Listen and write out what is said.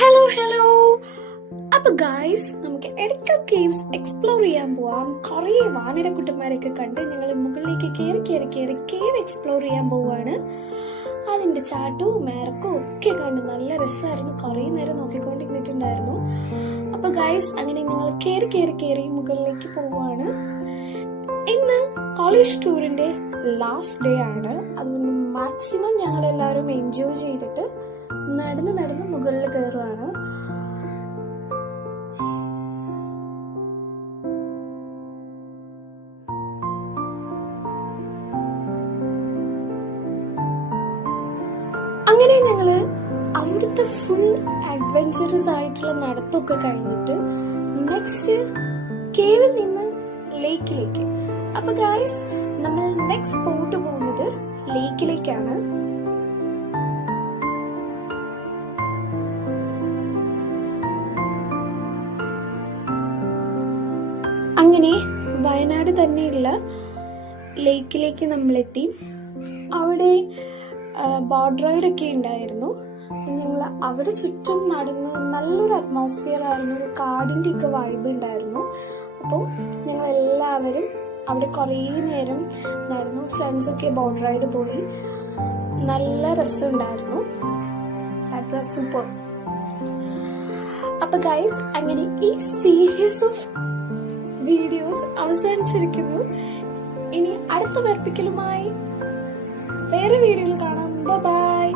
Hello. അപ്പൊ guys, നമുക്ക് Edakkal caves explore ചെയ്യാൻ പോവാം. കുറേ വാനരക്കുട്ടന്മാരൊക്കെ കണ്ട് ഞങ്ങൾ മുകളിലേക്ക് കയറി കേവ് എക്സ്പ്ലോർ ചെയ്യാൻ പോവാണ്. അതിന്റെ ചാട്ടവും മേറക്കും ഒക്കെ കണ്ട് നല്ല രസമായിരുന്നു. കുറേ നേരം നോക്കിക്കൊണ്ടിരുന്നിട്ടുണ്ടായിരുന്നു. അപ്പൊ ഗായ്സ്, അങ്ങനെ ഞങ്ങൾ കയറി മുകളിലേക്ക് പോവാണ്. ഇന്ന് കോളേജ് ടൂറിന്റെ ലാസ്റ്റ് ഡേ ആണ്. അതുകൊണ്ട് മാക്സിമം ഞങ്ങൾ എല്ലാവരും എൻജോയ് ചെയ്തിട്ട് നടന്ന് മുകളിൽ കയറുവാണ്. അങ്ങനെ ഞങ്ങള് അവിടുത്തെ ഫുൾ അഡ്വെഞ്ചറസ് ആയിട്ടുള്ള നടത്തൊക്കെ കഴിഞ്ഞിട്ട് നെക്സ്റ്റ് കേവിൽ നിന്ന് ലേക്കിലേക്ക്. അപ്പൊ ഗായ്സ്, നമ്മൾ നെക്സ്റ്റ് സ്പോട്ട് പോകുന്നത് ലേക്കിലേക്കാണ്. അങ്ങനെ വയനാട് തന്നെയുള്ള ലേക്കിലേക്ക് നമ്മളെത്തി. അവിടെ ബോർഡ് റൈഡൊക്കെ ഉണ്ടായിരുന്നു. ഞങ്ങൾ അവിടെ ചുറ്റും നടന്ന് നല്ലൊരു അറ്റ്മോസ്ഫിയർ ആയിരുന്നു. ഒരു കാടിൻ്റെ ഒക്കെ വൈബ് ഉണ്ടായിരുന്നു. അപ്പോൾ ഞങ്ങൾ എല്ലാവരും അവിടെ കുറേ നേരം നടന്നു. ഫ്രണ്ട്സൊക്കെ ബോർഡ് റൈഡ് പോയി. നല്ല രസമുണ്ടായിരുന്നു. That was super. അപ്പൊ ഗൈസ്, അങ്ങനെ ഈ സീരീസ് ഓഫ് വീഡിയോസ് അവസാനിച്ചിരിക്കുന്നു. ഇനി അടുത്ത വർപ്പിക്കലുമായി വേറെ വീഡിയോയിൽ കാണാം. ബൈ.